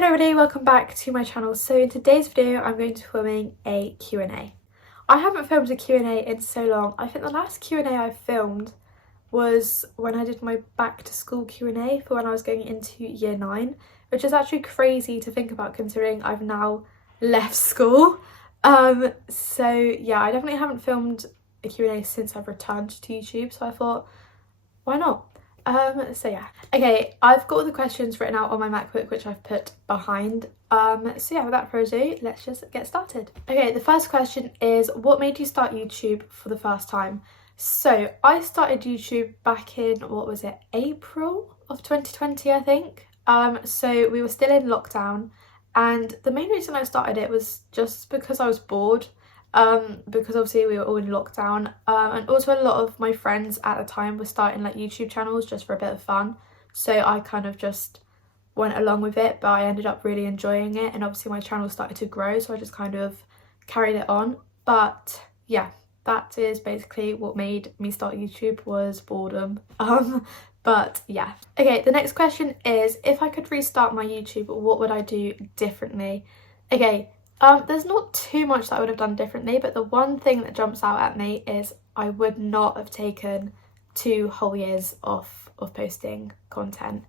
Hello everybody, welcome back to my channel. So in today's video I'm going to be filming a Q&A. I haven't filmed a Q&A in so long. I think the last Q&A I filmed was when I did my back to school Q&A for when I was going into year 9, which is actually crazy to think about considering I've now left school. So yeah, I definitely haven't filmed a Q&A since I've returned to YouTube, so I thought, why not? So yeah. Okay, I've got all the questions written out on my MacBook, which I've put behind. So yeah, without further ado, let's just get started. Okay, the first question is, what made you start YouTube for the first time? So I started YouTube back in, what was it, April of 2020, I think. So we were still in lockdown, and the main reason I started it was just because I was bored. Because obviously we were all in lockdown, and also a lot of my friends at the time were starting like YouTube channels just for a bit of fun, so I kind of just went along with it, but I ended up really enjoying it, and obviously my channel started to grow, so I just kind of carried it on. But yeah, that is basically what made me start YouTube, was boredom. But yeah. Okay, the next question is, if I could restart my YouTube, what would I do differently? Okay, there's not too much that I would have done differently, but the one thing that jumps out at me is I would not have taken 2 whole years off of posting content.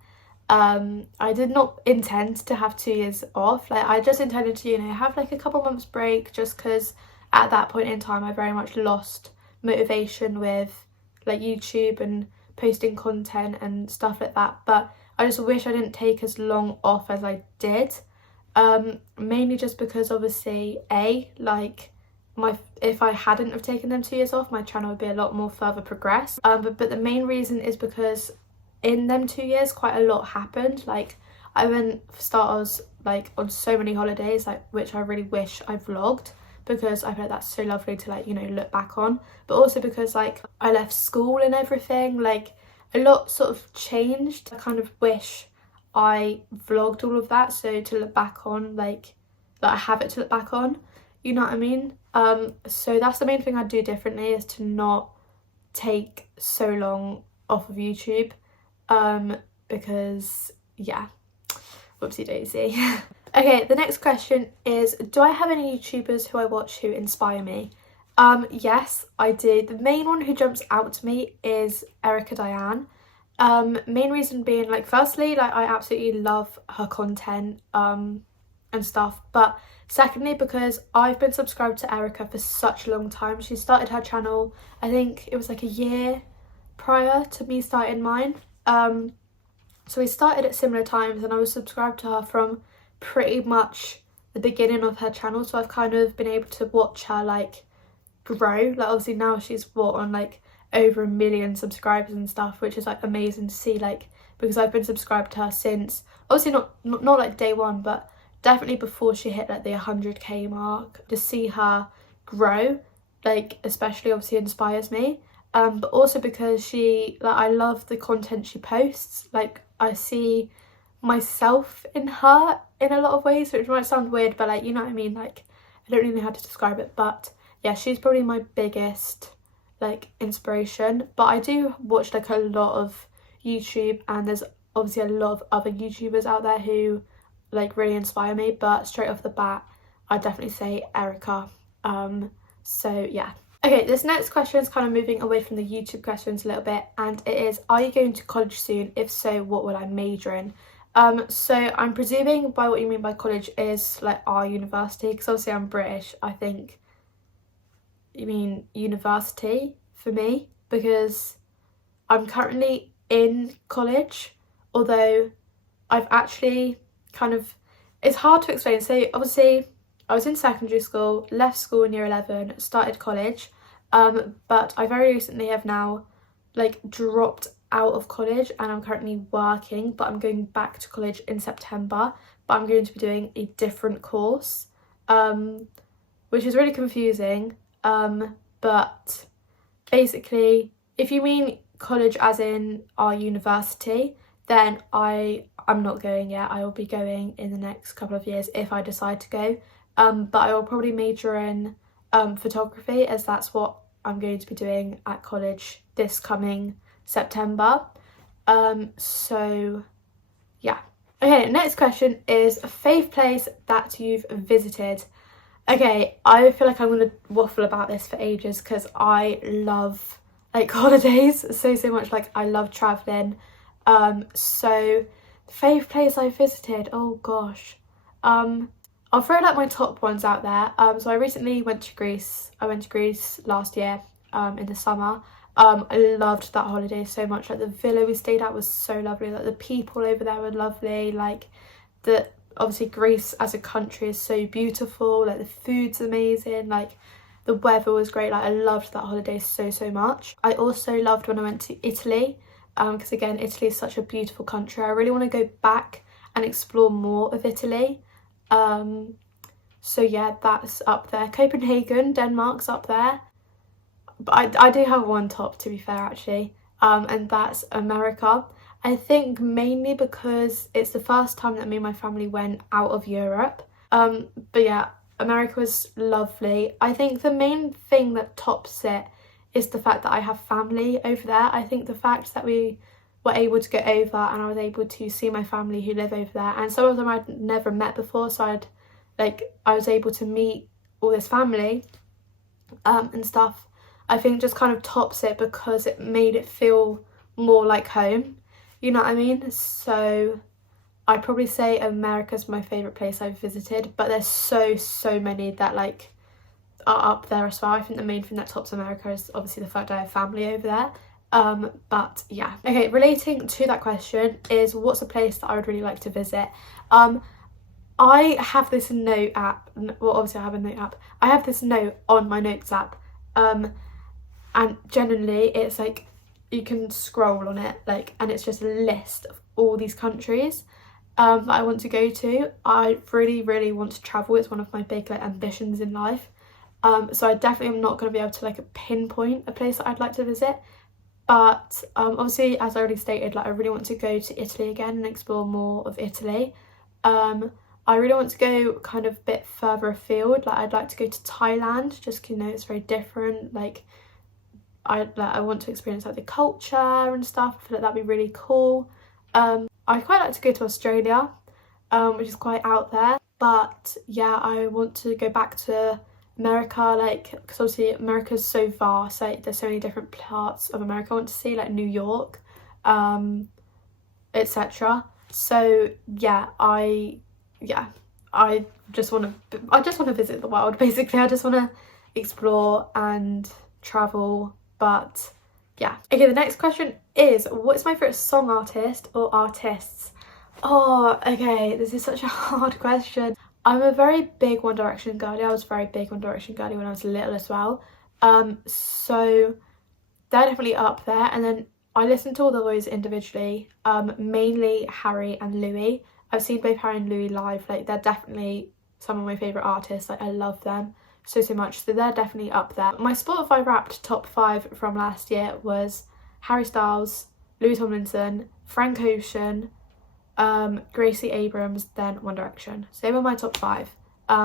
I did not intend to have 2 years off. Like, I just intended to, have like a couple months break, just because at that point in time I very much lost motivation with like YouTube and posting content and stuff like that. But I just wish I didn't take as long off as I did. Mainly just because obviously if I hadn't have taken them 2 years off, my channel would be a lot more further progressed. But the main reason is because in them 2 years quite a lot happened. Like, I went for starters like on so many holidays, like, which I really wish I vlogged, because I feel like that's so lovely to like, look back on. But also because like I left school and everything, like a lot sort of changed. I kind of wish I vlogged all of that, so to look back on, like that I have it to look back on, you know what I mean? So that's the main thing I'd do differently, is to not take so long off of YouTube, because yeah, whoopsie daisy. Okay, the next question is, do I have any YouTubers who I watch who inspire me? Yes, I do. The main one who jumps out to me is Erica Diane. Main reason being, like, firstly, like, I absolutely love her content and stuff, but secondly because I've been subscribed to Erica for such a long time. She started her channel, I think it was like a year prior to me starting mine, so we started at similar times, and I was subscribed to her from pretty much the beginning of her channel, so I've kind of been able to watch her like grow. Like, obviously now she's on like over 1 million subscribers and stuff, which is like amazing to see, like, because I've been subscribed to her since, obviously not like day one, but definitely before she hit like the 100k mark. To see her grow, like, especially obviously inspires me, but also because I love the content she posts. Like, I see myself in her in a lot of ways, which might sound weird, but like, you know what I mean, like, I don't really know how to describe it, but yeah, she's probably my biggest like inspiration. But I do watch like a lot of YouTube, and there's obviously a lot of other YouTubers out there who like really inspire me, but straight off the bat I'd definitely say Erica. So yeah. Okay, this next question is kind of moving away from the YouTube questions a little bit, and it is, are you going to college soon? If so, what will I major in? So I'm presuming by what you mean by college is like our university, because obviously I'm British. I think you mean university for me, because I'm currently in college, although I've actually kind of, it's hard to explain. So obviously I was in secondary school, left school in year 11, started college, but I very recently have now like dropped out of college, and I'm currently working, but I'm going back to college in September, but I'm going to be doing a different course, which is really confusing. But basically, if you mean college as in our university, then I'm not going yet. I will be going in the next couple of years if I decide to go, but I will probably major in photography, as that's what I'm going to be doing at college this coming September. So yeah. Okay, next question is a fave place that you've visited. Okay, I feel like I'm gonna waffle about this for ages because I love like holidays so much. Like I love traveling. So the fave place I visited, oh gosh. I'll throw like my top ones out there. So I recently went to Greece. I went to Greece last year, in the summer. I loved that holiday so much. Like the villa we stayed at was so lovely. Like the people over there were lovely. Like the obviously Greece as a country is so beautiful. Like the food's amazing. Like the weather was great. Like I loved that holiday so much. I also loved when I went to Italy, because again Italy is such a beautiful country. I really want to go back and explore more of Italy. So yeah, that's up there. Copenhagen, Denmark's up there. But I do have one top, to be fair, actually, and that's America. I think mainly because it's the first time that me and my family went out of Europe. But yeah, America was lovely. I think the main thing that tops it is the fact that I have family over there. I think the fact that we were able to get over and I was able to see my family who live over there, and some of them I'd never met before, so I was able to meet all this family and stuff. I think just kind of tops it because it made it feel more like home, you know what I mean? So I'd probably say America's my favourite place I've visited, but there's so many that like are up there as well. I think the main thing that tops America is obviously the fact I have family over there. But yeah. Okay, relating to that question is what's a place that I would really like to visit? I have this note app, well obviously I have a note app. I have this note on my notes app, and generally it's like you can scroll on it, like, and it's just a list of all these countries that I want to go to. I really want to travel. It's one of my big like ambitions in life. So I definitely am not going to be able to like pinpoint a place that I'd like to visit, but obviously as I already stated, like I really want to go to Italy again and explore more of Italy. I really want to go kind of a bit further afield. Like I'd like to go to Thailand, just you know it's very different. Like I want to experience like the culture and stuff. I feel like that'd be really cool. I'd quite like to go to Australia, which is quite out there. But yeah, I want to go back to America, like because obviously America's so vast. Like there's so many different parts of America I want to see, like New York, etc. So yeah, I just want to visit the world basically. I just want to explore and travel. But yeah. Okay, the next question is what's my favourite song artist or artists? Oh, okay, this is such a hard question. I'm a very big One Direction girly. I was a very big One Direction girly when I was little as well. So they're definitely up there. And then I listen to all the boys individually, mainly Harry and Louis. I've seen both Harry and Louis live. Like they're definitely some of my favourite artists. Like I love them so much, so they're definitely up there. My Spotify Wrapped top 5 from last year was Harry Styles, Louis Tomlinson, Frank Ocean, Gracie Abrams, then One Direction. So they were my top 5.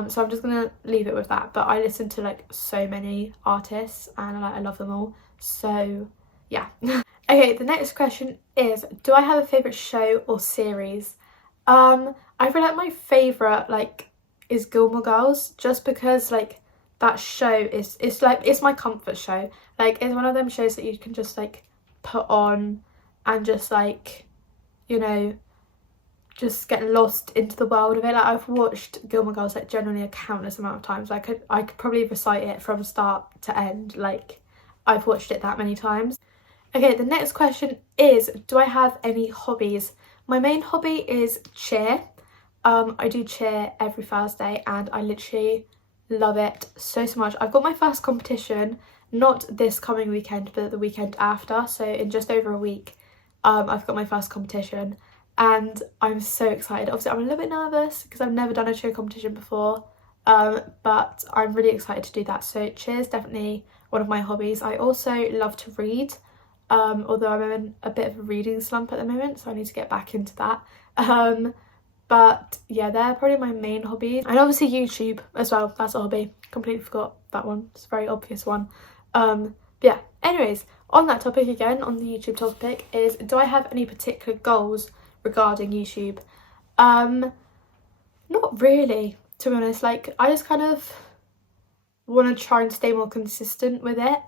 So I'm just gonna leave it with that, but I listen to like so many artists and I love them all, so yeah. Okay, the next question is do I have a favourite show or series? I feel like my favourite like is Gilmore Girls, just because like that show is it's my comfort show. Like it's one of them shows that you can just like put on and just like, you know, just get lost into the world of it. Like I've watched Gilmore Girls like generally a countless amount of times. I could probably recite it from start to end. Like I've watched it that many times. Okay, the next question is do I have any hobbies? My main hobby is cheer. I do cheer every Thursday and I literally love it so much. I've got my first competition, not this coming weekend, but the weekend after. So in just over a week, I've got my first competition and I'm so excited. Obviously, I'm a little bit nervous because I've never done a cheer competition before, but I'm really excited to do that. So cheer is definitely one of my hobbies. I also love to read, although I'm in a bit of a reading slump at the moment, so I need to get back into that. But yeah, they're probably my main hobbies. And obviously YouTube as well, that's a hobby. Completely forgot that one, it's a very obvious one. But yeah, anyways, on that topic again, on the YouTube topic is do I have any particular goals regarding YouTube? Not really, to be honest. Like, I just kind of want to try and stay more consistent with it,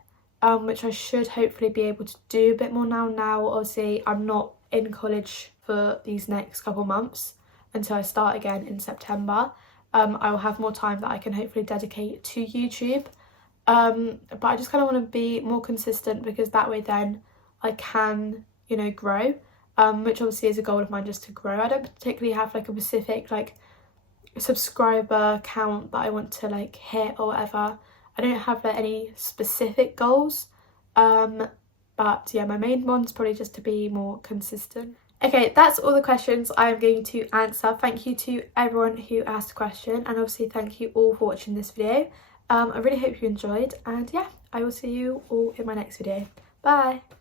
which I should hopefully be able to do a bit more now. Now, obviously, I'm not in college for these next couple months until I start again in September. I will have more time that I can hopefully dedicate to YouTube. But I just kind of want to be more consistent, because that way then I can, you know, grow, which obviously is a goal of mine, just to grow. I don't particularly have like a specific like subscriber count that I want to like hit or whatever. I don't have like any specific goals, but yeah, my main one's probably just to be more consistent. Okay, that's all the questions I'm going to answer. Thank you to everyone who asked a question, and obviously thank you all for watching this video. I really hope you enjoyed, and yeah, I will see you all in my next video. Bye!